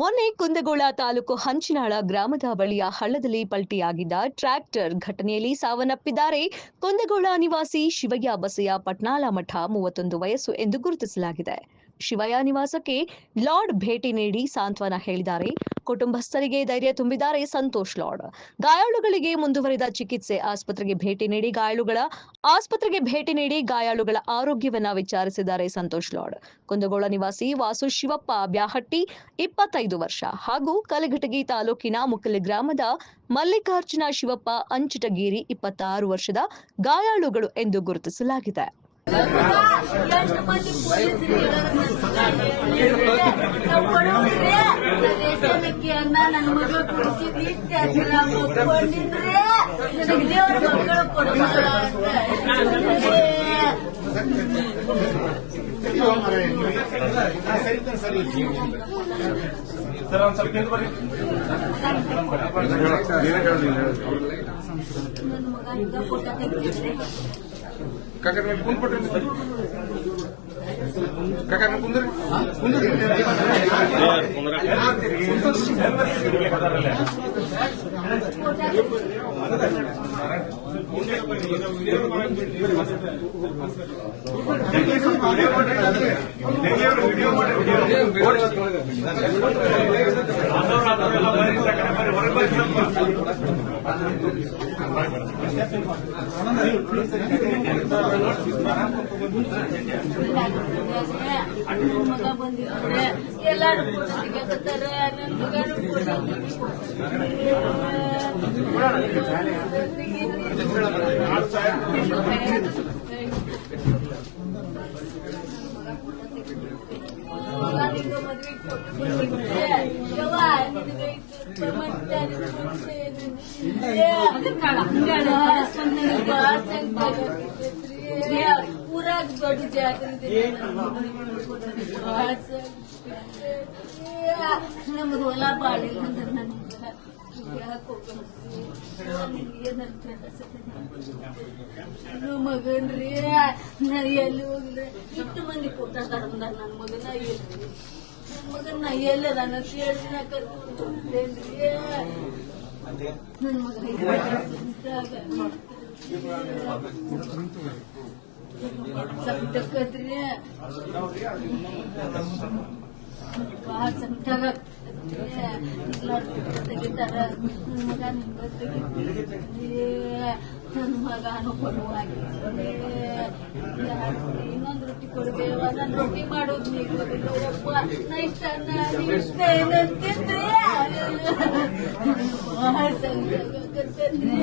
ಮೊನ್ನೆ ಕುಂದಗೋಳ ತಾಲೂಕು ಹಂಚಿನಾಳ ಗ್ರಾಮದ ಬಳಿಯ ಹಳ್ಳದಲ್ಲಿ ಪಲ್ಟಿಯಾಗಿದ್ದ ಟ್ರ್ಯಾಕ್ಟರ್ ಘಟನೆಯಲ್ಲಿ ಸಾವನ್ನಪ್ಪಿದ್ದಾರೆ. ಕುಂದಗೋಳ ನಿವಾಸಿ ಶಿವಯ್ಯ ಬಸಯ್ಯ ಪಟ್ನಾಲ ಮಠ 31 ವಯಸ್ಸು ಎಂದು ಗುರುತಿಸಲಾಗಿದೆ. ಶಿವಯ್ಯ ನಿವಾಸಕ್ಕೆ ಲಾರ್ಡ್ ಭೇಟಿ ನೀಡಿ ಸಾಂತ್ವನ ಹೇಳಿದ್ದಾರೆ. ಕುಟುಂಬಸ್ಥರಿಗೆ ಧೈರ್ಯ ತುಂಬಿದ್ದಾರೆ ಸಂತೋಷ್ ಲಾರ್ಡ್. ಗಾಯಾಳುಗಳಿಗೆ ಮುಂದುವರಿದ ಚಿಕಿತ್ಸೆ ಆಸ್ಪತ್ರೆಗೆ ಭೇಟಿ ನೀಡಿ ಗಾಯಾಳುಗಳ ಆರೋಗ್ಯವನ್ನ ವಿಚಾರಿಸಿದ್ದಾರೆ ಸಂತೋಷ್ ಲಾರ್ಡ್. ಕುಂದಗೋಳ ನಿವಾಸಿ ವಾಸು ಶಿವಪ್ಪ ಬ್ಯಾಹಟ್ಟಿ 25 ವರ್ಷ ಹಾಗೂ ಕಲಘಟಗಿ ತಾಲೂಕಿನ ಮುಕಲಿ ಗ್ರಾಮದ ಮಲ್ಲಿಕಾರ್ಜುನ ಶಿವಪ್ಪ ಅಂಚಿಟಗೇರಿ 26 ವರ್ಷದ ಗಾಯಾಳುಗಳು ಎಂದು ಗುರುತಿಸಲಾಗಿದೆ. काका में कौन पटे काका में कुंदर कुंदर ಮಗ ಬಂದಿದ್ದಾರೆ ಎಲ್ಲಾರು ಸಿಗಕತ್ತಾರೆ. ನನ್ನ ಮಗನು ಊರಾಗ ದೊಡ್ಡ ಜಾತ್ರೆ ನಮ್ದು ಹೊಲ ಬಾಳಿಲ್ಲ ಅಂದ್ರೆ ನನ್ನ ಮಗನ್ರಿ ನಾ ಎಲ್ಲಿ ಹೋಗಿಲ್ಲ. ಇಷ್ಟು ಮಂದಿ ಕೊಟ್ಟಾರ ನನ್ನ ಮಗನ ಎಲ್ಲಿ ನನ್ನ ಮಗನ ಎಲ್ಲದ ಸೇರಿನ ಕರ್ಕೊಂಡು ನನ್ನ ಮಗ ಸಂಕಟ್ರಿ ಭಾಳ ಸಂಕಟ ತೆಗಿತಾರ. ನನ್ನ ಮಗ ನನ್ನ ಮಗನು ಕೊಡುವಾಗಿದೆ. ಇನ್ನೊಂದು ರೊಟ್ಟಿ ಕೊಡ್ಬೇವ. ನಾನು ರೊಟ್ಟಿ ಮಾಡೋದು ನೀಡಪ್ಪ. ನಾ ಇಷ್ಟ ಏನಂತಿದ್ರಿ ಭಾಳ ಸಂಕಟಕತ್ತದ್ರಿ.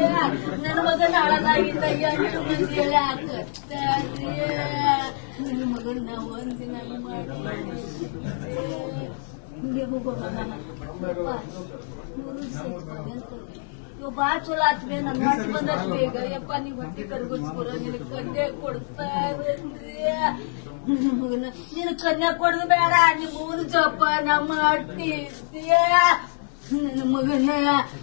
ನನ್ನ ಮಗನ ಹಾಳಾಗಿದ್ದ 8 ಮಂದಿ ಹೇಳಿ ಹಾಕತ್ತೀ. ನನ್ನ ಮಗನ ಒಂದಿನ ಮಾಡಿ ಇವ್ ಬಾಳ ಚಲೋ ಆತ್ವೆ. ನನ್ ಹೊಟ್ಟಿ ಬಂದಷ್ಟು ಬೇಗ ಯಪ್ಪ ನೀವ್ ಹೊಟ್ಟಿ ಕರ್ಗಿಸ್ಕೊರ ನಿನಗ್ ಕನ್ಯಾ ಕೊಡ್ತಾ ಇದ್ರಿ. ಮಗನ ನಿನ್ ಕನ್ಯಾ ಕೊಡ್ದು ಬೇಡ ನಿಮ್ ಊರು ಜಪ್ಪ ನಮ್ಮ ಹೊಟ್ಟಿ ನನ್ನ ಮಗನ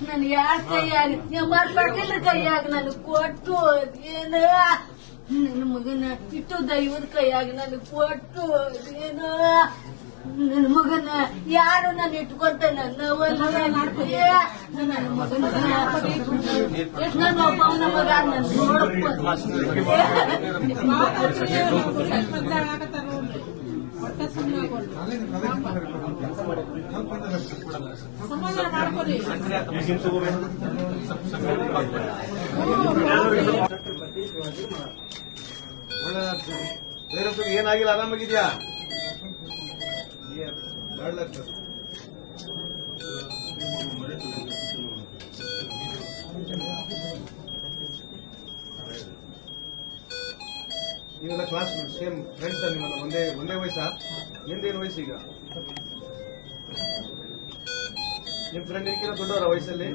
ನನ್ ಯಾರ ಕೈಯಾಗ ಎಂಬರ್ ಪಟ್ಟಿಲ್ಲ ಕೈಯಾಗ ನನ್ ಕೊಟ್ಟು ಏನ ನನ್ನ ಮಗನ ಇಟ್ಟು ದೈವದ ಕೈಯಾಗ ನನ್ ಕೊಟ್ಟು ಏನ ನನ್ನ ಮಗನ ಯಾರು ನಾನು ಇಟ್ಕೊಂತ ನನ್ನ ಮಗನ ನನ್ನ ಒಬ್ಬನ ಮಗ ನನ್ನ ಏನಾಗಿಲ್ಲ, ಆರಾಮಾಗಿದ್ಯಾ? ನೀವೆಲ್ಲ ಕ್ಲಾಸ್ ಸೇಮ್ ಫ್ರೆಂಡ್ಸ್ ನಿಮ್ಮಲ್ಲ? ಒಂದೇ ವಯಸ್ಸಾ? ನಿಮ್ದೇನು ವಯಸ್ಸು ಈಗ? ನಿಮ್ ಫ್ರೆಂಡ್ ಇದಕ್ಕಿಂತ ದೊಡ್ಡವರ ವಯಸ್ಸಲ್ಲಿ?